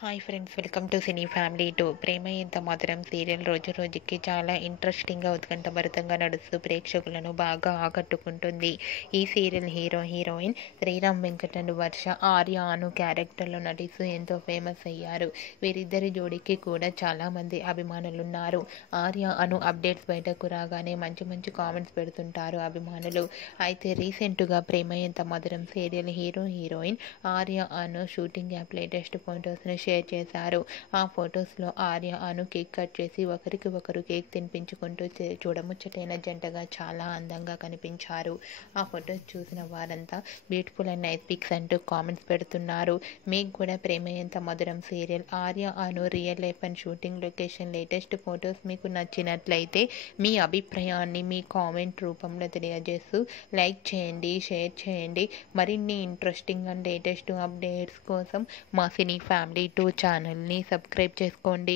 Hi friends, welcome to cine family two. Prema Entha Madhuram serial రోజు రోజుకి చాలా ఇంట్రెస్టింగ్గా ఉత్కంఠభరితంగా నడుస్తూ ప్రేక్షకులను బాగా ఆకట్టుకుంటుంది. ఈ serial heroine Sriram Venkat and Varsha Arya Anu క్యారెక్టర్లో నటిస్తూ ఎంతో ఫేమస్ అయ్యారు. వీరిద్దరి జోడీకి కూడా చాలామంది అభిమానులున్నారు. ఆర్య అను అప్డేట్స్ బయటకు రాగానే మంచి మంచి కామెంట్స్ పెడుతుంటారు అభిమానులు. అయితే రీసెంట్గా ప్రేమ ఎంత మధురం సీరియల్ హీరోయిన్ ఆర్య అను షూటింగ్ యాప్ లేటెస్ట్ ఫొటోస్ని షేర్ చేశారు. ఆ ఫొటోస్లో ఆర్య అను కేక్ కట్ చేసి ఒకరికి ఒకరు కేక్ తినిపించుకుంటూ చూడముచ్చటైన జంటగా చాలా అందంగా కనిపించారు. ఆ ఫొటోస్ చూసిన వారంతా బ్యూటిఫుల్ అండ్ నైస్ పిక్స్ అంటూ కామెంట్స్ పెడుతున్నారు. మీకు కూడా ప్రేమ Entha Madhuram serial Arya Anu real life and shooting location latest photos మీకు నచ్చినట్లయితే మీ అభిప్రాయాన్ని మీ కామెంట్ రూపంలో తెలియజేస్తూ లైక్ చేయండి, షేర్ చేయండి. మరిన్ని ఇంట్రెస్టింగ్ అండ్ లేటెస్ట్ అప్డేట్స్ కోసం మా సినీ ఫ్యామిలీ టూ ఛానల్ని సబ్స్క్రైబ్ చేసుకోండి.